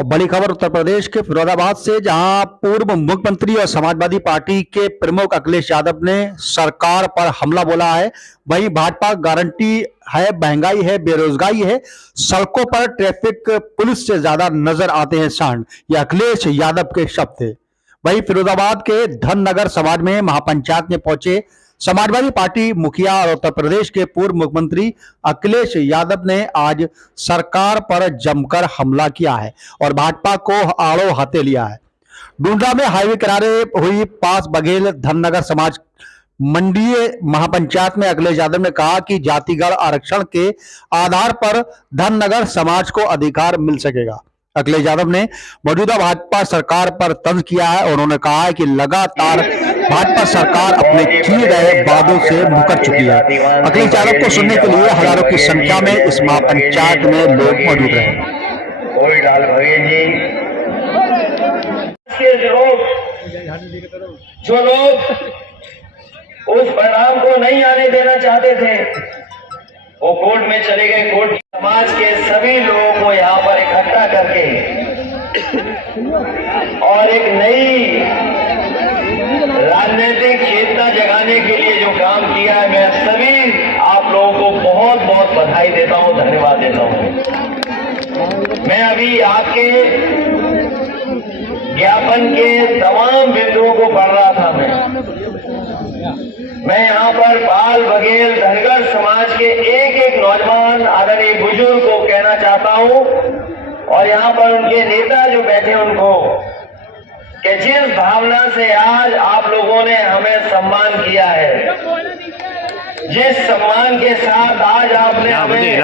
और बड़ी खबर उत्तर प्रदेश के फिरोजाबाद से, जहां पूर्व मुख्यमंत्री और समाजवादी पार्टी के प्रमुख अखिलेश यादव ने सरकार पर हमला बोला है। वहीं भाजपा गारंटी है, महंगाई है, बेरोजगारी है, सड़कों पर ट्रैफिक पुलिस से ज्यादा नजर आते हैं सांड। ये अखिलेश यादव के शब्द थे। वहीं फिरोजाबाद के धननगर समाज में महापंचायत में पहुंचे समाजवादी पार्टी मुखिया और उत्तर प्रदेश के पूर्व मुख्यमंत्री अखिलेश यादव ने आज सरकार पर जमकर हमला किया है और भाजपा को आड़ो हाथे लिया है। डूंडा में हाईवे किनारे हुई पास बघेल धननगर समाज मंडीय महापंचायत में अखिलेश यादव ने कहा कि जातिगत आरक्षण के आधार पर धननगर समाज को अधिकार मिल सकेगा। अखिलेश यादव ने मौजूदा भाजपा सरकार पर तंज किया है और उन्होंने कहा है कि लगातार भाजपा सरकार अपने किए गए वादों से मुकर चुकी है। अखिलेश यादव को सुनने के लिए हजारों की संख्या में इस महापंचायत में लोग मौजूद रहे। जो लोग उस परिणाम को नहीं आने देना चाहते थे वो कोर्ट में चले गए। कोर्ट समाज के सभी लोगों को यहाँ पर इकट्ठा करके और एक नई राजनीतिक चेतना जगाने के लिए जो काम किया है, मैं सभी आप लोगों को बहुत बहुत बधाई देता हूँ, धन्यवाद देता हूँ। मैं अभी आपके ज्ञापन के तमाम बिंदुओं को पढ़ रहा था। मैं यहाँ पर बाल बघेल धनगर समाज के एक एक नौजवान आदरणीय बुजुर्ग को कहना चाहता हूँ और यहाँ पर उनके नेता जो बैठे उनको कि जिस भावना से आज आप लोगों ने हमें सम्मान किया है, जिस सम्मान के साथ आज आपने हमें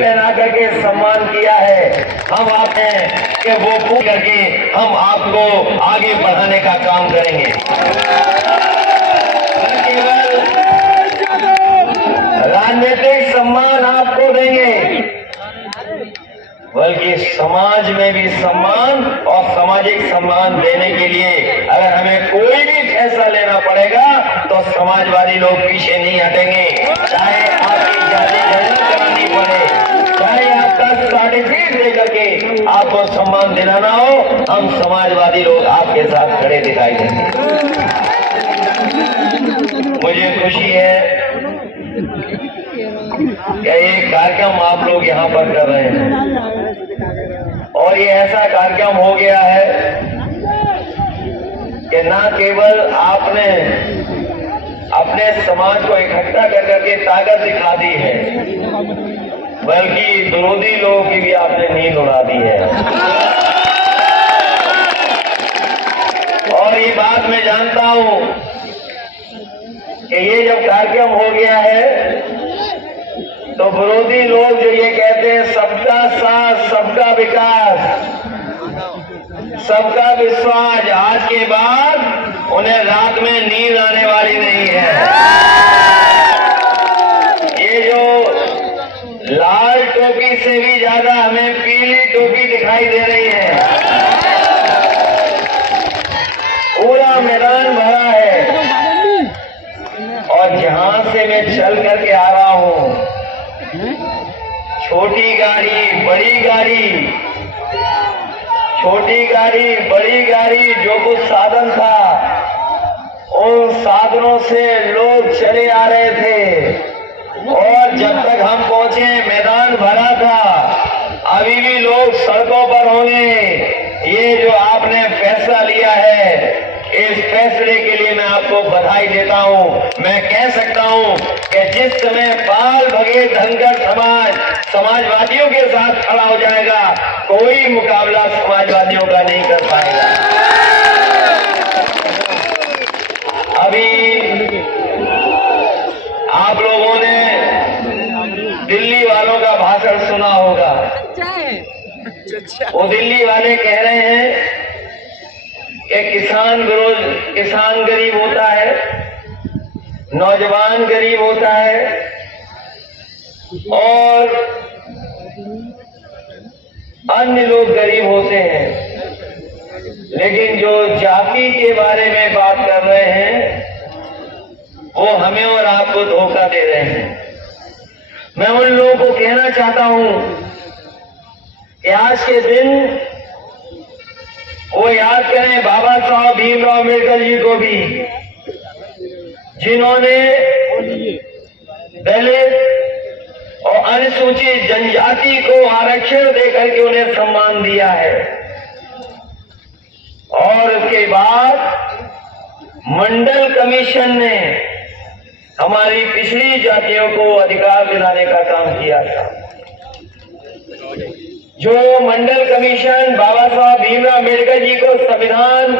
पहना करके सम्मान किया है, हम आप हैं कि वो पूर्ण करके हम आपको आगे बढ़ाने का काम करेंगे। केवल राजनीतिक सम्मान आपको देंगे बल्कि समाज में भी सम्मान और सामाजिक सम्मान देने के लिए अगर हमें कोई भी फैसला लेना पड़ेगा तो समाजवादी लोग पीछे नहीं हटेंगे। चाहे आपकी जाति जजन करानी पड़े, चाहे आपका सर्टिफिकेट लेकर के आपको सम्मान देना ना हो, हम समाजवादी लोग आपके साथ खड़े दिखाई देंगे। मुझे खुशी है कि एक कार्यक्रम आप लोग यहाँ पर कर रहे हैं और ये ऐसा कार्यक्रम हो गया है कि ना केवल आपने अपने समाज को इकट्ठा कर करके ताकत दिखा दी है, बल्कि विरोधी लोगों की भी आपने नींद उड़ा दी है। और ये बात मैं जानता हूं कि ये जब कार्यक्रम हो गया है तो विरोधी लोग जो ये कहते हैं सबका साथ, सबका विकास, सबका विश्वास, आज के बाद उन्हें रात में नींद आने वाली नहीं है। ये जो लाल टोपी से भी ज्यादा हमें पीली टोपी दिखाई दे रही है, पूरा मैदान भरा है और जहां से मैं चल करके आ रहा हूं, छोटी गाड़ी बड़ी गाड़ी, छोटी गाड़ी बड़ी गाड़ी, जो कुछ साधन था उन साधनों से लोग चले आ रहे थे और जब तक हम पहुंचे मैदान भरा था। अभी भी लोग सड़कों पर होंगे। ये जो आपने फैसला लिया है, इस फैसले के लिए मैं आपको बधाई देता हूं। मैं कह सकता हूं कि जिस समय बाल बघेल धनगर समाज समाजवादियों के साथ खड़ा हो जाएगा, कोई मुकाबला समाजवादियों का नहीं कर पाएगा। अभी आप लोगों ने दिल्ली वालों का भाषण सुना होगा। वो दिल्ली वाले कह रहे हैं कि किसान गरीब होता है, नौजवान गरीब होता है और अन्य लोग गरीब होते हैं, लेकिन जो जाति के बारे में बात कर रहे हैं वो हमें और आपको धोखा दे रहे हैं। मैं उन लोगों को कहना चाहता हूं कि आज के दिन वो याद करें बाबा साहब भीमराव अम्बेडकर जी को भी, जिन्होंने दलित और अनुसूचित जनजाति को आरक्षण देकर के उन्हें सम्मान दिया है। और उसके बाद मंडल कमीशन ने हमारी पिछड़ी जातियों को अधिकार दिलाने का काम किया था। जो मंडल कमीशन बाबा साहब भीमराव अम्बेडकर जी को संविधान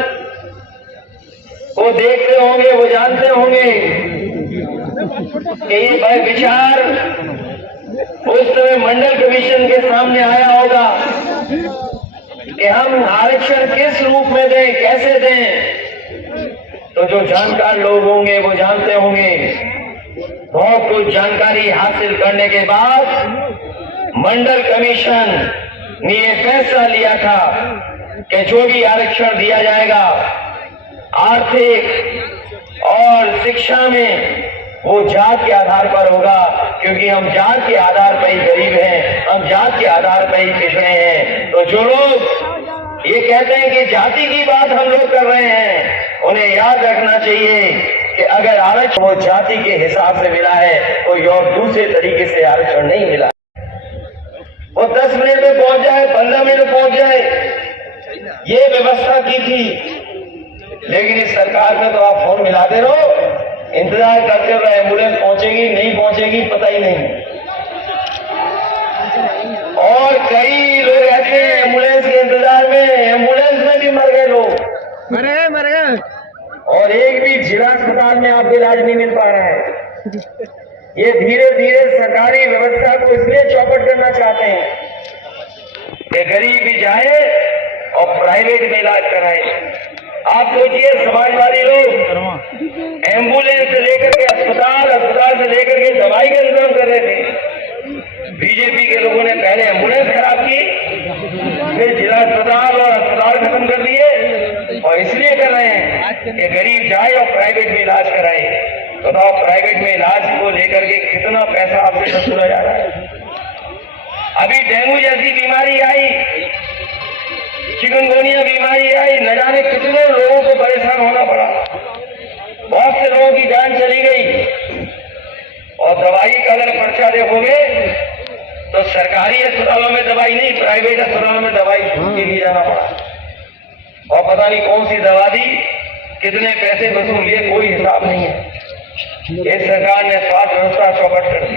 को देखते होंगे, वो जानते होंगे कि ये विचार उस समय मंडल कमीशन के सामने आया होगा कि हम आरक्षण किस रूप में दें, कैसे दें। तो जो जानकार लोग होंगे वो जानते होंगे। बहुत कुछ जानकारी हासिल करने के बाद मंडल कमीशन ने ये फैसला लिया था कि जो भी आरक्षण दिया जाएगा आर्थिक और शिक्षा में वो जात के आधार पर होगा, क्योंकि हम जात के आधार पर ही गरीब हैं, हम जात के आधार पर ही पिछड़े हैं। तो जो लोग ये कहते हैं कि जाति की बात हम लोग कर रहे हैं, उन्हें याद रखना चाहिए कि अगर आरक्षण वो जाति के हिसाब से मिला है, कोई और दूसरे तरीके से आरक्षण नहीं मिला। वो 10 मिनट में पहुंच जाए, 15 मिनट में पहुंच जाए, ये व्यवस्था की थी। लेकिन इस सरकार में तो आप फोन मिलाते रहो, इंतजार करते रहो, एम्बुलेंस पहुंचेगी नहीं पहुंचेगी पता ही नहीं। और कई लोग ऐसे एम्बुलेंस के इंतजार में, एम्बुलेंस में भी मर गए लोग, मर गए। और एक भी जिला अस्पताल में आपको इलाज नहीं मिल पा रहा है। ये धीरे धीरे सरकारी व्यवस्था को इसलिए चौपट करना चाहते हैं कि गरीब भी जाए और प्राइवेट में इलाज कराए। आप सोचिए, समाजवादी लोग एम्बुलेंस से लेकर के अस्पताल, अस्पताल से लेकर के दवाई का इंतजाम कर रहे थे। बीजेपी के लोगों ने पहले एम्बुलेंस खराब की, फिर जिला अस्पताल और अस्पताल खत्म कर दिए, और इसलिए कर रहे हैं कि गरीब जाए और प्राइवेट में इलाज कराए। बताओ, प्राइवेट में इलाज को लेकर के कितना पैसा आपसे वसूला जा रहा है। अभी डेंगू जैसी बीमारी आई, चिकनगुनिया बीमारी आई, न जाने कितने लोगों को परेशान होना पड़ा, बहुत से लोगों की जान चली गई। और दवाई का अगर पर्चा देखोगे तो सरकारी अस्पतालों में दवाई नहीं, प्राइवेट अस्पतालों में दवाई के लिए जाना पड़ा। और पता नहीं कौन सी दवा दी, कितने पैसे वसूल लिए, कोई हिसाब नहीं है। इस सरकार ने स्वास्थ्य व्यवस्था चौपट कर दी।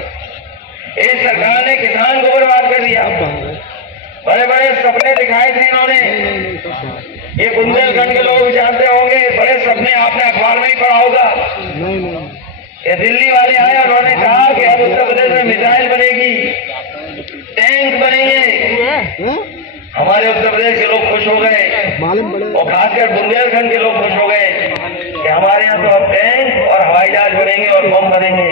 इस सरकार ने किसान को बर्बाद कर दिया। बड़े बड़े सपने दिखाए थे इन्होंने, ये बुंदेलखंड के लोग जानते होंगे, बड़े सपने आपने अखबार में ही पढ़ा होगा। ये दिल्ली वाले आए, उन्होंने कहा कि अब उत्तर प्रदेश में मिसाइल बनेगी, टैंक बनेंगे। हमारे उत्तर प्रदेश के लोग खुश हो गए, और खासकर बुंदेलखंड के लोग खुश हो गए कि हमारे यहाँ तो अब टैंक और हवाई जहाज बनेंगे और बम बनेंगे।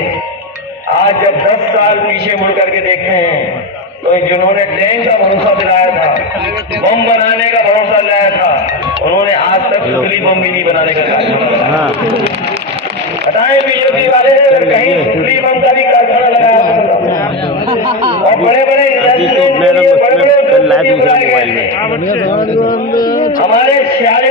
आज जब 10 साल पीछे मुड़ करके देखते हैं तो जिन्होंने टैंक का भरोसा दिलाया था, बम बनाने का भरोसा दिलाया था, उन्होंने आज तक सुतली बम भी नहीं बनाने का कारखाना। बताएं बीजेपी वाले, अगर कहीं सुतली बम का भी कारखाना लगाया और बड़े बड़े हमारे 46